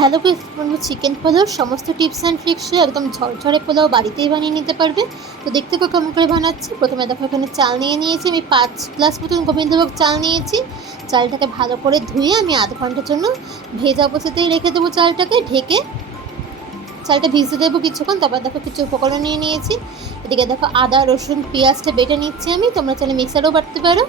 Hello বন্ধু chicken pulao, সমস্ত tips and ট্রিক্সে একদম ঝরঝরে পোলাও বাড়িতেই বানিয়ে নিতে পারবে। তো দেখতে খুব কেমন করে বানাচ্ছি। প্রথমে দেখো এখানে চাল নিয়ে নিয়েছি। আমি পাঁচ গ্লাস মতন গোবিন্দভোগ চাল নিয়েছি। চালটাকে ভালো করে ধুয়ে আমি আধ ঘণ্টার জন্য ভেজা অবস্থাতেই রেখে দেবো চালটাকে। ঢেকে চালটা ভিজতে দেবো কিছুক্ষণ। তারপর দেখো কিছু উপকরণ নিয়ে নিয়েছি। এদিকে দেখো আদা, রসুন, পেঁয়াজটা বেটে নিচ্ছি আমি। তোমরা চাইলে মিক্সারও বাটতে পারো।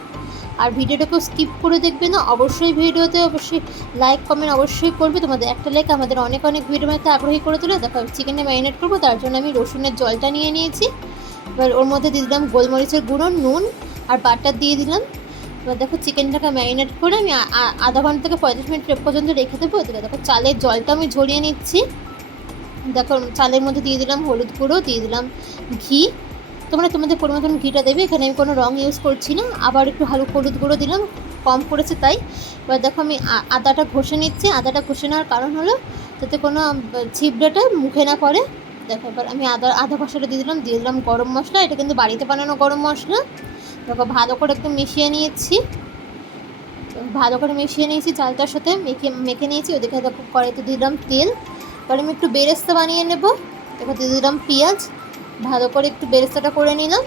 আর ভিডিওটাকেও স্কিপ করে দেখবে না। অবশ্যই ভিডিওতে অবশ্যই লাইক কমেন্ট অবশ্যই করবে। তোমাদের একটা লাইক আমাদের অনেক অনেক ভিডিও বানাতে আগ্রহী করে তোলে। দেখো চিকেনটা ম্যারিনেট করব, তার জন্য আমি রসুনের জলটা নিয়ে নিয়েছি। এবার ওর মধ্যে দিয়ে দিলাম গোলমরিচের গুঁড়ো, নুন আর বাটার দিয়ে দিলাম। এবার দেখো চিকেনটাকে ম্যারিনেট করে আমি আধা ঘণ্টা থেকে পঁয়ত্রিশ মিনিট পর্যন্ত রেখে দেবো। এদিকে দেখো চালের জলটা আমি ঝরিয়ে নিচ্ছি। দেখো, চালের মধ্যে দিয়ে দিলাম হলুদ গুঁড়ো, দিয়ে দিলাম ঘি। তোমরা তোমাদের পরিমাণ ঘিটা দেবে এখানে আমি কোনো রং ইউজ করছি না আবার একটু হালু হলুদ গুঁড়ো দিলাম কম করেছে তাই। এবার দেখো আমি আদাটা ঘষে নিচ্ছি আদাটা ঘষে নেওয়ার কারণ হলো যাতে কোনো আহ, ছিবড়েটা মুখে না পড়ে। দেখো এবার আমি আদা আদা ঘষাটা দিয়ে দিলাম দিয়ে দিলাম গরম মশলা এটা কিন্তু বাড়িতে বানানো গরম মশলা। দেখো ভালো করে একদম মিশিয়ে নিয়েছি। ভালো করে মিশিয়ে নিয়েছি চালটার সাথে মেখে মেখে নিয়েছি ওদিকে দেখো কড়াইতে দিলাম তেল। এবার আমি একটু বেরেস্তা বানিয়ে নেব। দেখো দিয়ে দিলাম পেঁয়াজ ভালো করে একটু বেরেস্তাটা করে নিলাম।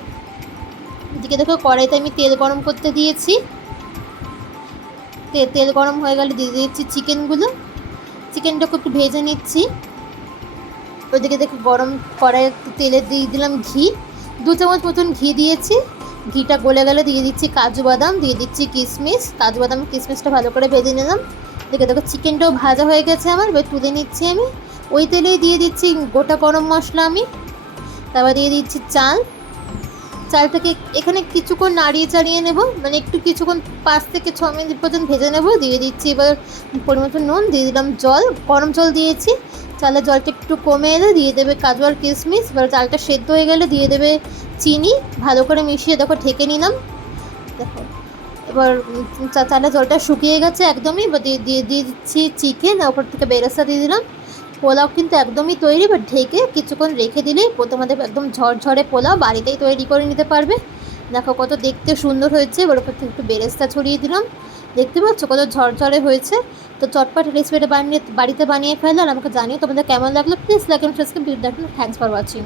এদিকে দেখো কড়াইতে আমি তেল গরম করতে দিয়েছি। তেল গরম হয়ে গেলে দিয়ে দিচ্ছি চিকেনগুলো। চিকেনটাকে একটু ভেজে নিচ্ছি। ওইদিকে দেখো গরম কড়াই তেলে দিয়ে দিলাম ঘি। দু চামচ মতন ঘি দিয়েছি। ঘিটা গলে গেলে দিয়ে দিচ্ছি কাজু বাদাম, দিয়ে দিচ্ছি কিশমিশ। কাজু বাদাম, কিশমিশটা ভালো করে ভেজে নিলাম। দেখে দেখো চিকেনটাও ভাজা হয়ে গেছে আমার, এবার তুলে নিচ্ছি আমি। ওই তেলেই দিয়ে দিচ্ছি গোটা গরম মশলা আমি। তারপর দিয়ে দিচ্ছি চাল। চালটাকে এখানে কিছুক্ষণ নাড়িয়ে চাড়িয়ে নেব। মানে একটু কিছুক্ষণ পাঁচ থেকে ছ মিনিট পর্যন্ত ভেজে নেব। দিয়ে দিচ্ছি এবার পরিমতো নুন, দিয়ে দিলাম জল, গরম জল দিয়েছি। চালের জলটা একটু কমে এলে দিয়ে দেবে কাজু আর কিশমিশ। এবার চালটা সেদ্ধ হয়ে গেলে দিয়ে দেবে চিনি। ভালো করে মিশিয়ে দেখো ঢেকে নিলাম। দেখো, এবার চালের জলটা শুকিয়ে গেছে একদমই। এবার দিয়ে দিয়ে দিয়ে দিচ্ছি চিকেন ওপর থেকে বেরেস্তা দিয়ে দিলাম। পোলাও কিন্তু একদমই তৈরি বা ঢেকে কিছুক্ষণ রেখে দিলেই তোমাদের একদম ঝরঝরে পোলাও বাড়িতেই তৈরি করে নিতে পারবে। দেখো কত দেখতে সুন্দর হয়েছে, এবার ওপর একটু বেরেস্তা ছড়িয়ে দিলাম। দেখতে পাচ্ছ কত ঝরঝরে হয়েছে? তো চটপট রেসিপিটা বানিয়ে, বাড়িতে বানিয়ে ফেললাম আর আমাকে জানিয়ে তোমাদের কেমন লাগল। Please like and subscribe thanks for watching